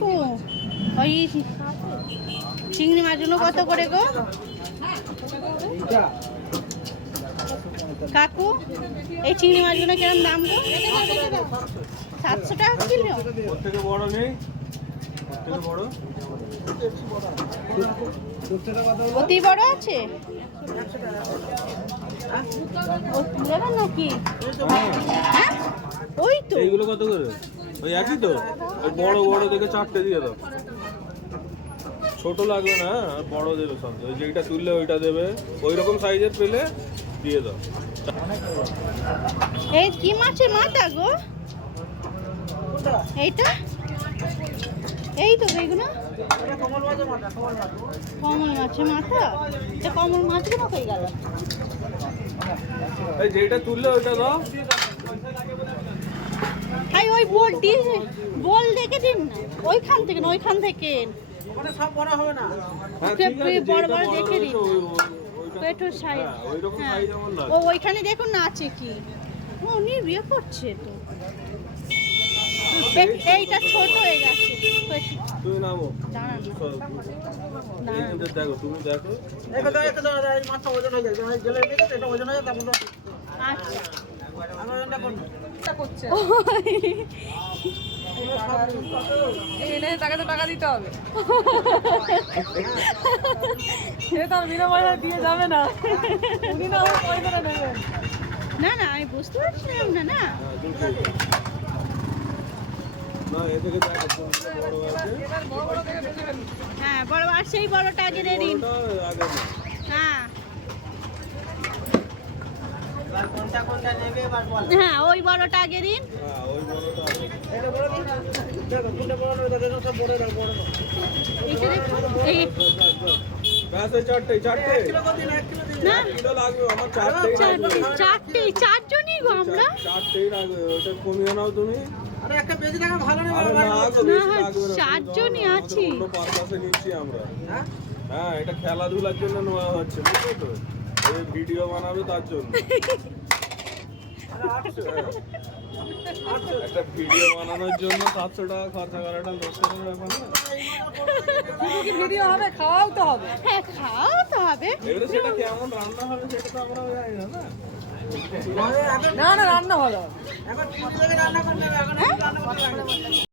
কাকু ওই চিংড়ি মাছগুলো কত করে গো কাকু? এই চিংড়ি মাছগুলো কিরম দাম গো? 700 টাকা কিলো। অতি বড় আছে নাকি? হ্যাঁ ওই তো এইগুলো কত করে? ওই একই তো, ওই বড় বড় দেখে 4টে দিয়ে দাও। ছোট লাগবে না, বড় দেবে সব। ওই যেটা তুললে ওইটা দেবে, ওই রকম সাইজের পেলে দিয়ে দাও। এই কি মাছের মাথা গো এইটা? এই তো এইগুলো কমল মাছের মাথা। এটা কমল মাছের মতো হয়ে গেল। এই যেটা তুললে ওইটা দাও। হাই ওই বোলটি বল দেখে দিন না, ওইখান থেকে না, ওইখান থেকে ওখানে সব বড় হবে না। বড় বড় দেখে দিন পেটোর সাইজ। ও ওইখানে দেখুন না আছে কি। ও উনি বিয়ে করছে তো। এইটা ছোট হয়ে গেছে। তুমি নামো, দাঁড়ান দেখো, তুমি দেখো। এই মাছটা ওজন হয়ে যাবে, জেলে নিয়ে এটা ওজন হয়ে যাবে। আচ্ছা আমরা এটা করছে এনে তাকে তো টাকা দিতে হবে। সে তার বিনা পয়সা দিয়ে যাবে না, উনি না আমার পয়সাটা নেবেন। না না আমি বুঝতে পারছিলাম না। না না এ থেকে দেখো কোনটা বড় আছে। এবার বড় বড় থেকে বেশি ফেলুন। হ্যাঁ বড় আর সেই বড়টা আগে দিয়ে দিন। বড়টা আগে না। হ্যাঁ এবার কোনটা নেবে এবার বল। হ্যাঁ ওই বড়টা আগে দিন। হ্যাঁ ওই বড়টা আগে। এটা বড় দিন। দেখো কোনটা বড় নেবে তাদের সব বড় দাও, বড় দাও। এইটা দেখুন এই ব্যাস এই চারটে 1 কিলো করে দিন, 1 কিলো দিন। না কিলো লাগবে আমার, চারটেই চারজনই গো আমরা। চারটেই লাগবে। ওটা কমিয়ে নাও তুমি। আরে একটা বেশি টাকা ভালো নেবে আরে বাবা। না গো, বেশি না, লাগবে না। চারজনই আছি। অন্য পারপাসে নিচ্ছি আমরা। হ্যাঁ হ্যাঁ এটা খেলাধুলার জন্য নেওয়া হচ্ছে, বুঝছো তো? এই ভিডিও বানাবে তার জন্য। একটা ভিডিও বানানোর জন্য 700 টাকা খরচা করাটা লোকের ব্যাপার না। শুধু কি ভিডিও হবে, খাওয়াও তো হবে। হ্যাঁ খাওয়া তো হবে। এবারে সেটা কেমন রান্না হবে সেটা তো আমরা জানি না, না? না না রান্না ভালো হবে। এখন 3 টাকা রান্না করতে হবে, এখন রান্না করতে হবে।